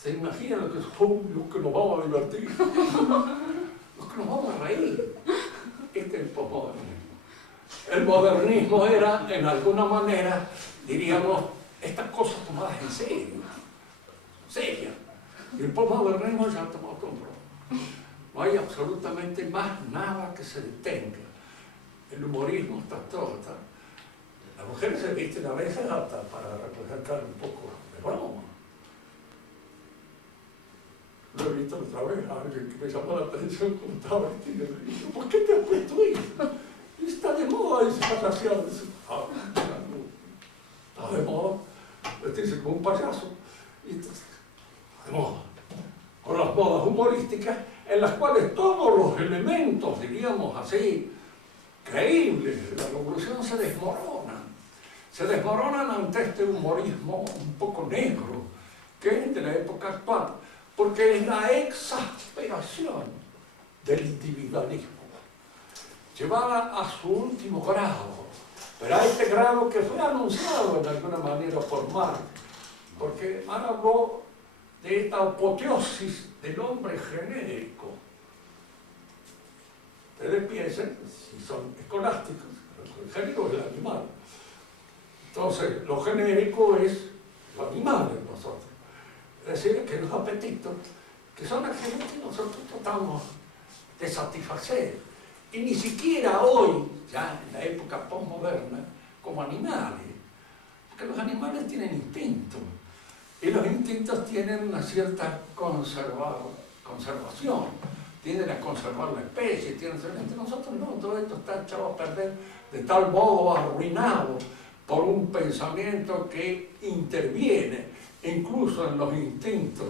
se imaginan lo que son los que nos vamos a divertir, los que nos vamos a reír. Este es el posmodernismo. El modernismo era, en alguna manera, diríamos, estas cosas tomadas en serio, serias. Y el posmodernismo ya tomó control. No hay absolutamente más nada que se detenga. El humorismo está todo, está. Las mujeres se visten a veces hasta para representar un poco de broma. Lo he visto otra vez a alguien que me llamó la atención como estaba vestido. Y digo, ¿por qué te has puesto eso? Y está de moda ese payaseado. Está de moda vestirse como un payaso. Y entonces, de moda. Con las modas humorísticas en las cuales todos los elementos, diríamos así, creíbles de la revolución se desmoronan. Se desmoronan ante este humorismo un poco negro, que es de la época actual, porque es la exasperación del individualismo, llevada a su último grado, pero a este grado que fue anunciado en alguna manera por Marx, porque Marx habló de esta apoteosis del hombre genérico. Ustedes piensen, si son escolásticos, el genérico es el animal. Entonces, lo genérico es lo animal en nosotros. Es decir, que los apetitos, que son aquellos que nosotros tratamos de satisfacer. Y ni siquiera hoy, ya en la época postmoderna, como animales. Porque los animales tienen instintos. Y los instintos tienen una cierta conservación. Tienden a conservar la especie, entre nosotros no, todo esto está echado a perder de tal modo arruinado por un pensamiento que interviene incluso en los instintos,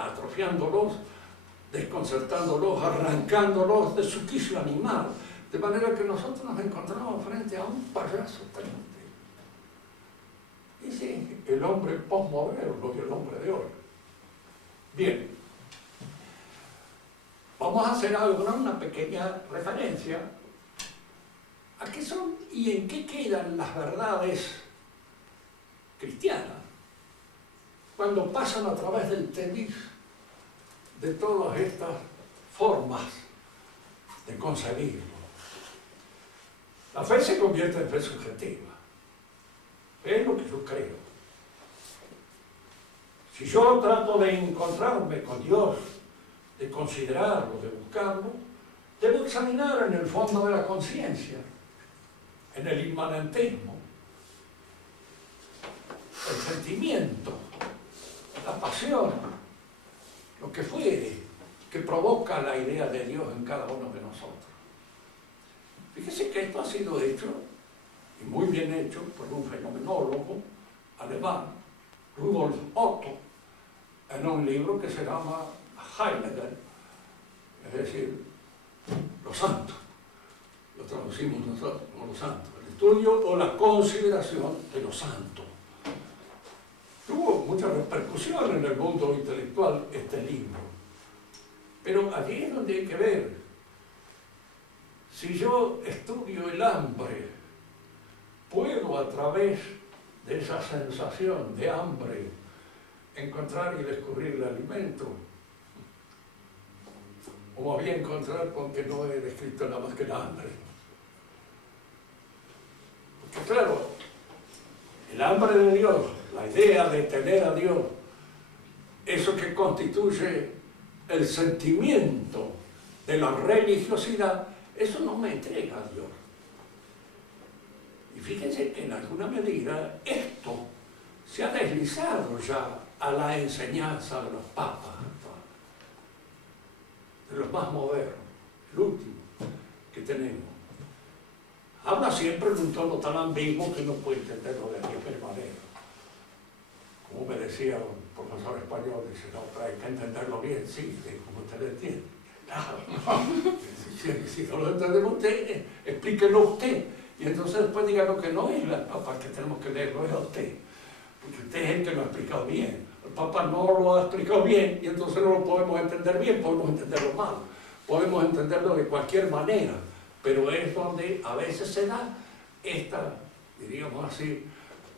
atrofiándolos, desconcertándolos, arrancándolos de su quicio animal, de manera que nosotros nos encontramos frente a un payaso triste. Y sí, el hombre postmoderno y el hombre de hoy. Bien, vamos a hacer ahora una pequeña referencia a qué son y en qué quedan las verdades cristianas cuando pasan a través del temiz de todas estas formas de concebirlo. La fe se convierte en fe subjetiva. Es lo que yo creo. Si yo trato de encontrarme con Dios, de considerarlo, de buscarlo, debo examinar en el fondo de la conciencia, en el inmanentismo, el sentimiento, la pasión, lo que fuere, que provoca la idea de Dios en cada uno de nosotros. Fíjese que esto ha sido hecho, y muy bien hecho, por un fenomenólogo alemán, Rudolf Otto, en un libro que se llama Heiligen, es decir, los santos. Lo traducimos nosotros como los santos. El estudio o la consideración de los santos. Tuvo mucha repercusión en el mundo intelectual este libro. Pero allí es donde hay que ver. Si yo estudio el hambre, puedo a través de esa sensación de hambre encontrar y descubrir el alimento. O me voy a encontrar con que no he descrito nada más que el hambre. Porque claro, el hambre de Dios, la la idea de tener a Dios, eso que constituye el sentimiento de la religiosidad, eso no me entrega a Dios. Y fíjense que en alguna medida esto se ha deslizado ya a la enseñanza de los papas, de los más modernos, el último que tenemos. Habla siempre en un tono tan ambiguo que no puede entenderlo de cualquier manera. Como me decía un profesor español, dice, no, pero hay que entenderlo bien, sí, como usted lo entiende. Claro. Si no lo entiende usted, explíquelo usted. Y entonces después díganos que no es la Papa que tenemos que leerlo, es a usted. Porque usted es el que lo ha explicado bien. El Papa no lo ha explicado bien y entonces no lo podemos entender bien, podemos entenderlo mal. Podemos entenderlo de cualquier manera, pero es donde a veces se da esta, diríamos así,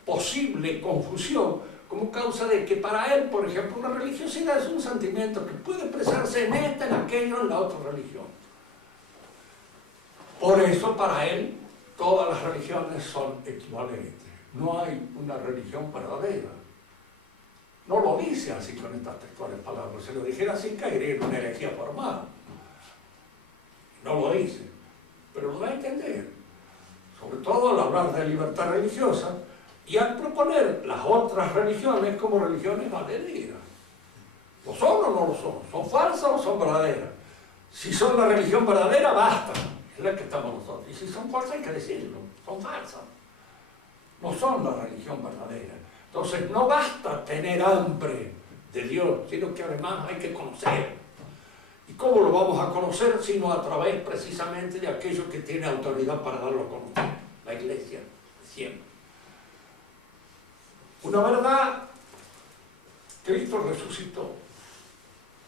posible confusión como causa de que para él, por ejemplo, una religiosidad es un sentimiento que puede expresarse en esta, en aquello, en la otra religión. Por eso para él todas las religiones son equivalentes. No hay una religión verdadera. No lo dice así con estas textuales palabras. Si lo dijera así, caería en una herejía formal. No lo dice, pero lo da a entender. Sobre todo al hablar de libertad religiosa y al proponer las otras religiones como religiones verdaderas. ¿Lo son o no lo son? ¿Son falsas o son verdaderas? Si son la religión verdadera, basta. Es la que estamos nosotros. Y si son falsas, hay que decirlo. Son falsas. No son la religión verdadera. Entonces, no basta tener hambre de Dios, sino que además hay que conocer. ¿Y cómo lo vamos a conocer? Sino a través precisamente de aquello que tiene autoridad para darlo a conocer. La Iglesia, siempre. Una verdad, Cristo resucitó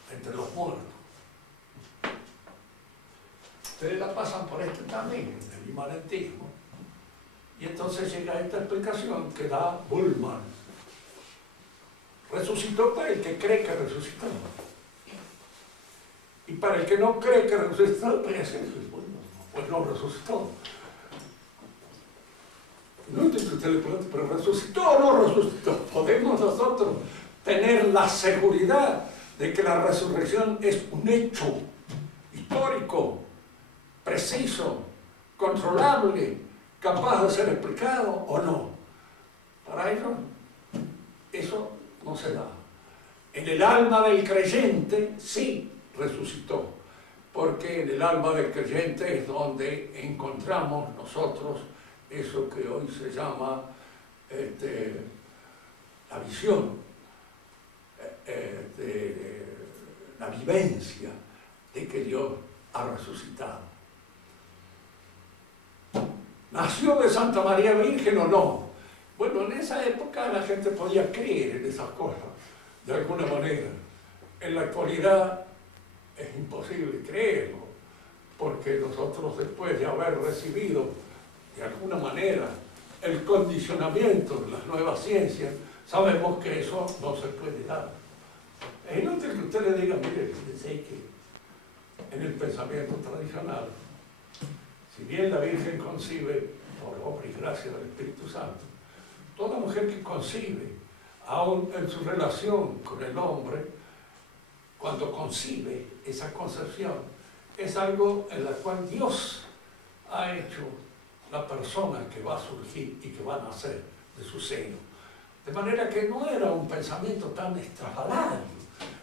entre los muertos. Ustedes la pasan por este también, el imanentismo. Y entonces llega esta explicación que da Bullman. Resucitó para el que cree que resucitó. Y para el que no cree que resucitó, pues no resucitó. No entiendo que usted le pregunte, pero ¿resucitó o no resucitó? Podemos nosotros tener la seguridad de que la resurrección es un hecho histórico, preciso, controlable, capaz de ser explicado o no. Para ellos, eso no se da. En el alma del creyente, sí resucitó, porque en el alma del creyente es donde encontramos nosotros eso que hoy se llama la visión, la vivencia de que Dios ha resucitado. ¿Nació de Santa María Virgen o no? Bueno, en esa época la gente podía creer en esas cosas, de alguna manera. En la actualidad es imposible creerlo, porque nosotros después de haber recibido, de alguna manera, el condicionamiento de las nuevas ciencias, sabemos que eso no se puede dar. Es inútil que usted le diga, mire, fíjese que en el pensamiento tradicional, si bien la Virgen concibe por obra y gracia del Espíritu Santo, toda mujer que concibe, aún en su relación con el hombre, cuando concibe esa concepción, es algo en la cual Dios ha hecho la persona que va a surgir y que va a nacer de su seno. De manera que no era un pensamiento tan extravagante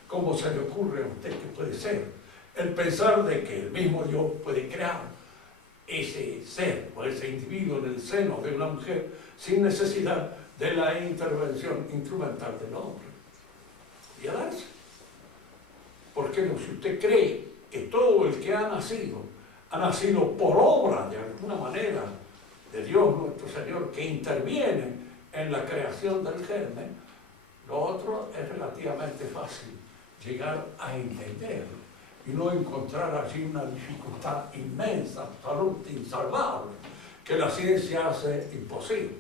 como se le ocurre a usted que puede ser. El pensar de que el mismo Dios puede crear ese ser o ese individuo en el seno de una mujer sin necesidad de la intervención instrumental del hombre. Y a darse. ¿Por qué no? Si usted cree que todo el que ha nacido por obra, de alguna manera, de Dios nuestro Señor, que interviene en la creación del germen, lo otro es relativamente fácil llegar a entenderlo y no encontrar allí una dificultad inmensa, absoluta, insalvable, que la ciencia hace imposible.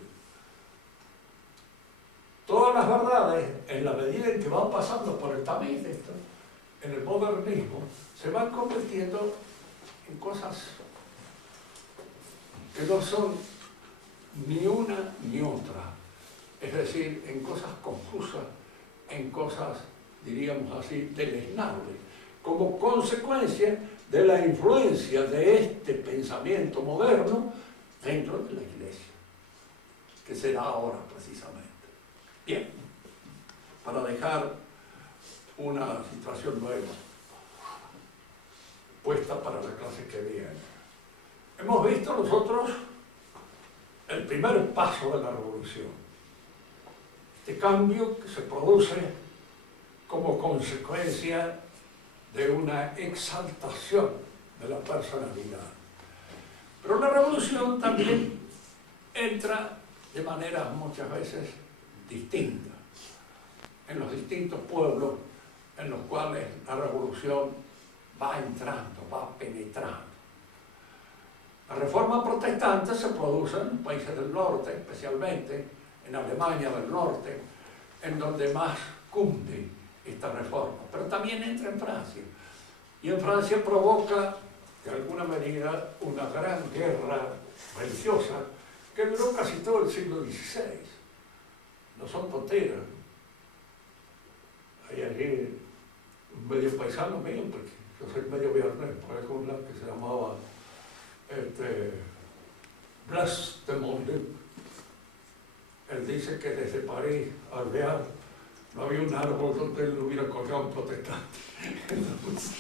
Todas las verdades, en la medida en que van pasando por el tamiz de esto, en el modernismo, se van convirtiendo en cosas que no son ni una ni otra. es decir, en cosas confusas, en cosas, diríamos así, deleznables, como consecuencia de la influencia de este pensamiento moderno dentro de la Iglesia, que será ahora precisamente. Bien, para dejar una situación nueva puesta para la clase que viene. Hemos visto nosotros el primer paso de la revolución, este cambio que se produce como consecuencia de una exaltación de la personalidad. Pero la revolución también entra de maneras muchas veces distintas en los distintos pueblos en los cuales la revolución va entrando, va penetrando. La reforma protestante se produce en países del norte, especialmente en Alemania del norte, en donde más cunde esta reforma, pero también entra en Francia. Y en Francia provoca, de alguna medida, una gran guerra religiosa que duró casi todo el siglo XVI. No son tonteras. Hay allí un medio paisano mío, porque yo soy medio viernes, por algún lado, que se llamaba Blas de Montluc. Él dice que desde París al Bear no había un árbol donde él no hubiera colgado un protestante. Entonces,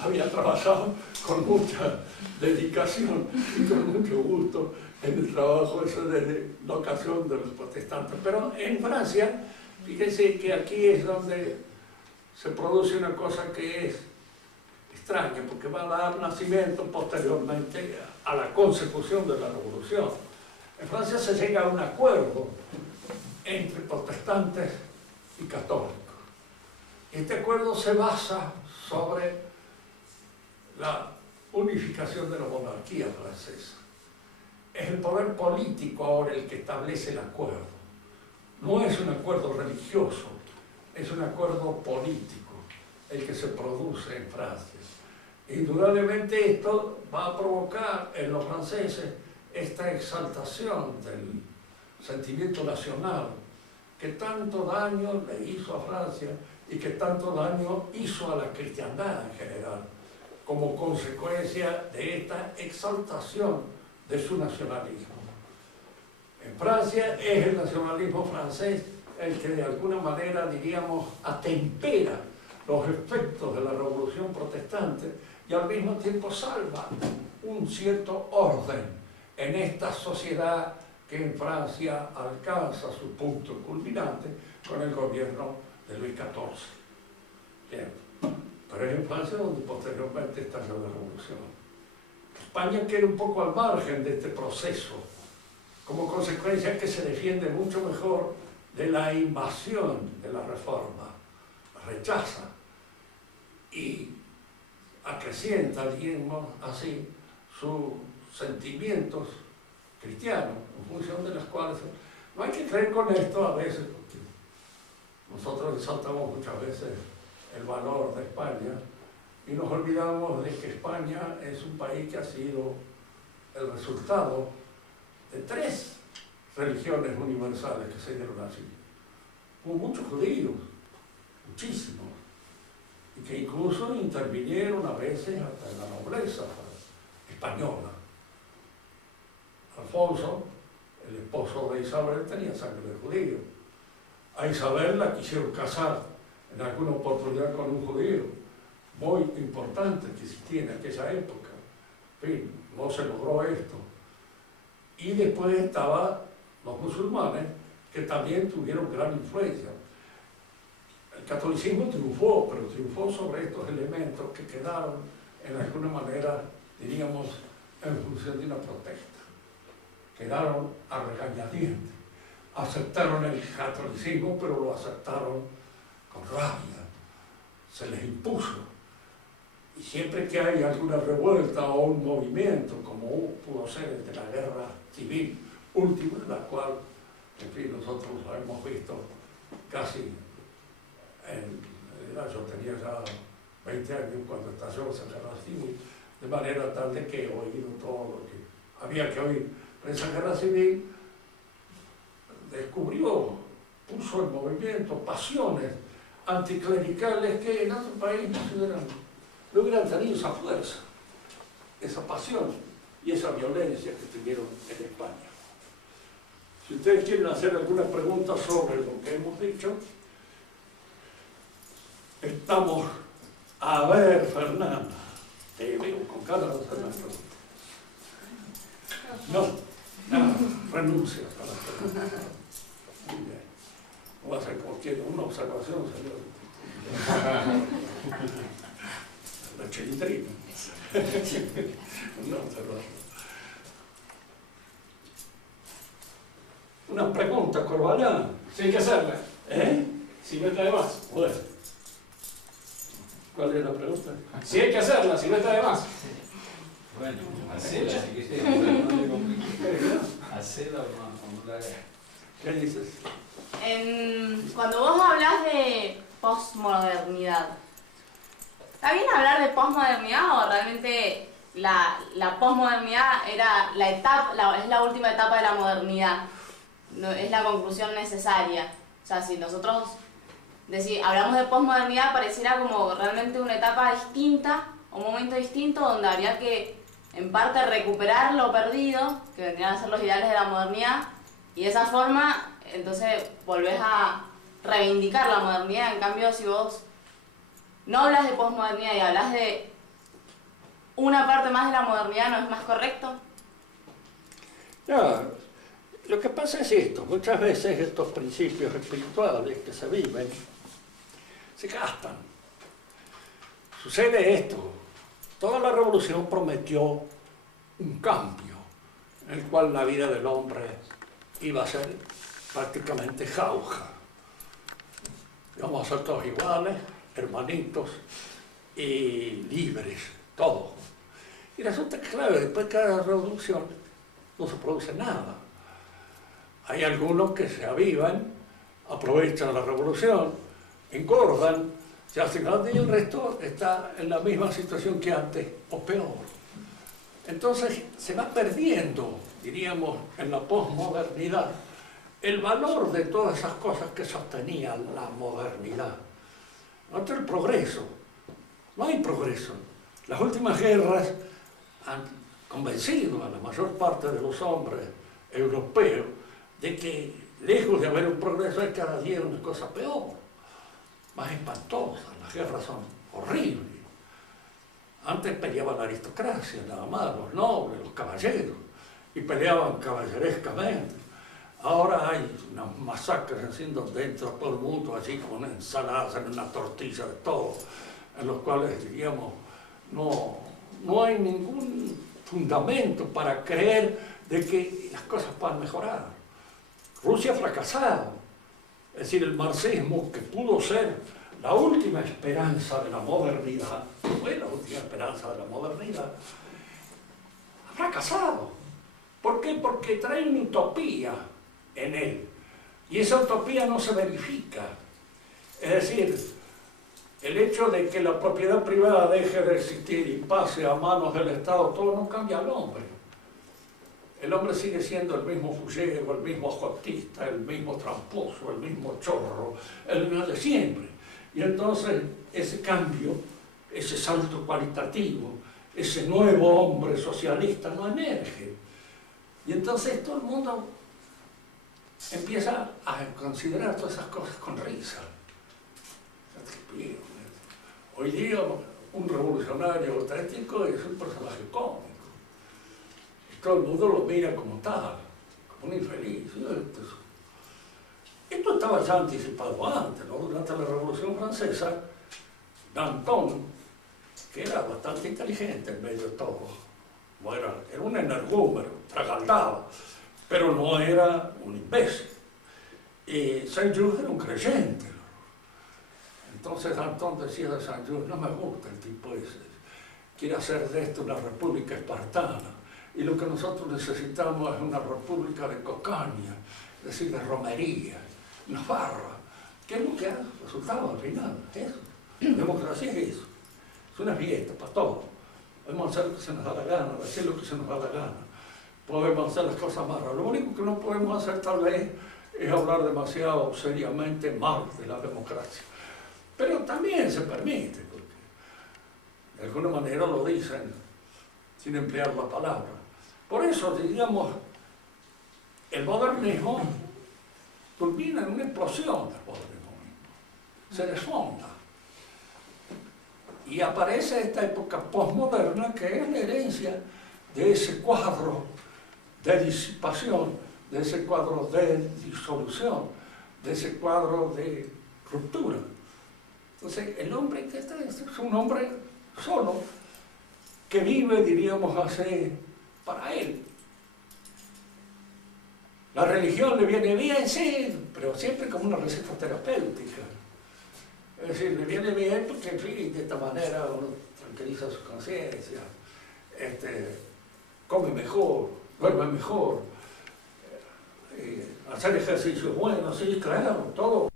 había trabajado con mucha dedicación y con mucho gusto en el trabajo ese de la ocasión de los protestantes. Pero en Francia, fíjense que aquí es donde se produce una cosa que es extraña, porque va a dar nacimiento posteriormente a la consecución de la revolución. En Francia se llega a un acuerdo entre protestantes y católicos. Este acuerdo se basa sobre la unificación de la monarquía francesa. Es el poder político ahora el que establece el acuerdo. No es un acuerdo religioso, es un acuerdo político el que se produce en Francia. Indudablemente esto va a provocar en los franceses esta exaltación del sentimiento nacional que tanto daño le hizo a Francia y que tanto daño hizo a la cristiandad en general, como consecuencia de esta exaltación de su nacionalismo. En Francia es el nacionalismo francés el que de alguna manera, diríamos, atempera los efectos de la revolución protestante y al mismo tiempo salva un cierto orden en esta sociedad que en Francia alcanza su punto culminante con el gobierno de Luis XIV. Bien. Pero es en Francia donde posteriormente estalla la revolución. España queda un poco al margen de este proceso, como consecuencia que se defiende mucho mejor de la invasión de la reforma, rechaza y acrecienta, digamos así, sus sentimientos cristianos, en función de las cuales no hay que creer con esto a veces, porque nosotros resaltamos muchas veces el valor de España y nos olvidamos de que España es un país que ha sido el resultado de 3 religiones universales que se dieron así. Hubo muchos judíos, muchísimos, y que incluso intervinieron a veces hasta en la nobleza española. Alfonso, el esposo de Isabel, tenía sangre de judío. A Isabel la quisieron casar en alguna oportunidad con un judío, muy importante que existía en aquella época. En fin, no se logró esto. Y después estaban los musulmanes, que también tuvieron gran influencia. El catolicismo triunfó, pero triunfó sobre estos elementos que quedaron, en alguna manera, diríamos, en función de una protesta. Quedaron a regañadientes. Aceptaron el catolicismo, pero lo aceptaron con rabia. Se les impuso. Y siempre que hay alguna revuelta o un movimiento, como pudo ser el de la guerra civil última, en la cual, en fin, nosotros lo hemos visto casi yo tenía ya 20 años cuando estalló esa guerra civil, de manera tal de que he oído todo lo que había que oír. Pero esa guerra civil descubrió, puso en movimiento pasiones anticlericales que en otro país no hubieran tenido esa fuerza, esa pasión y esa violencia que tuvieron en España. Si ustedes quieren hacer alguna pregunta sobre lo que hemos dicho, estamos a ver, Fernanda. Te veo con cara de hacer las preguntas. No, renuncia a las preguntas. Muy bien. Voy a hacer cualquier una observación, señor. La chilitrina. Una observación. Una pregunta, Corbalán. Sí, hay que hacerla. Si no está de más. Bueno. ¿Cuál es la pregunta? Sí, hay que hacerla, si no está de más. Bueno, hacela si quieres, no te compliques. Hacela o no la hagas. ¿Qué dices? Cuando vos hablas de posmodernidad, ¿está bien hablar de posmodernidad o realmente la posmodernidad era la etapa, es la última etapa de la modernidad? No, es la conclusión necesaria. O sea, si nosotros hablamos de posmodernidad, pareciera como realmente una etapa distinta, un momento distinto donde habría que, en parte, recuperar lo perdido, que vendrían a ser los ideales de la modernidad, y de esa forma, entonces, volvés a reivindicar la modernidad. En cambio, si vos no hablas de posmodernidad y hablas de una parte más de la modernidad, ¿no es más correcto? No, lo que pasa es esto, muchas veces estos principios espirituales que se viven se gastan. Sucede esto, toda la revolución prometió un cambio en el cual la vida del hombre iba a ser prácticamente jauja. Íbamos a ser todos iguales, hermanitos y libres, todos. Y resulta que, claro, después de cada revolución no se produce nada. Hay algunos que se avivan, aprovechan la revolución, engordan, se hacen grandes y el resto está en la misma situación que antes o peor. Entonces se va perdiendo, diríamos, en la posmodernidad, el valor de todas esas cosas que sostenían la modernidad. Ante el progreso, no hay progreso. Las últimas guerras han convencido a la mayor parte de los hombres europeos de que, lejos de haber un progreso, hay cada día una cosa peor, más espantosa. Las guerras son horribles. Antes peleaban la aristocracia, nada más, los nobles, los caballeros, y peleaban caballerescamente. Ahora hay unas masacres haciendo dentro todo el mundo, así como una ensalada, en una tortilla de todo, en los cuales, diríamos, no hay ningún fundamento para creer de que las cosas puedan mejorar. Rusia ha fracasado, es decir, el marxismo, que pudo ser la última esperanza de la modernidad, fue la última esperanza de la modernidad, ha fracasado. ¿Por qué? Porque trae una utopía en él, y esa utopía no se verifica. Es decir, el hecho de que la propiedad privada deje de existir y pase a manos del Estado, todo no cambia al hombre. El hombre sigue siendo el mismo fullero, el mismo ajotista, el mismo tramposo, el mismo chorro, el mismo de siempre. Y entonces ese cambio, ese salto cualitativo, ese nuevo hombre socialista no emerge. Y entonces todo el mundo empieza a considerar todas esas cosas con risa. Hoy día un revolucionario auténtico es un personaje cómico. Todo el mundo lo mira como tal, como un infeliz. Esto estaba ya anticipado antes, ¿no? Durante la Revolución Francesa, Danton, que era bastante inteligente en medio de todo, era un energúmeno, tragaldaba, pero no era un imbécil. Y Saint-Just era un creyente. Entonces Danton decía de Saint-Just, no me gusta el tipo ese, quiere hacer de esto una república espartana. Y lo que nosotros necesitamos es una república de cocaña, es decir, de romería, una farra. ¿Qué es lo que ha resultado al final? Eso. La democracia es eso. Es una fiesta para todos. Podemos hacer lo que se nos da la gana, decir lo que se nos da la gana. Podemos hacer las cosas más raras. Lo único que no podemos hacer tal vez es hablar demasiado seriamente mal de la democracia. Pero también se permite, porque de alguna manera lo dicen sin emplear la palabra. Por eso, digamos, el modernismo culmina en una explosión del modernismo mismo. Se desfonda. Y aparece esta época postmoderna que es la herencia de ese cuadro de disipación, de ese cuadro de disolución, de ese cuadro de ruptura. Entonces, el hombre que está es un hombre solo, que vive, diríamos así, para él. La religión le viene bien, sí, pero siempre como una receta terapéutica. Es decir, le viene bien porque, en fin, de esta manera uno tranquiliza su conciencia, come mejor, duerme mejor, hacer ejercicio bueno, sí, claro, todo.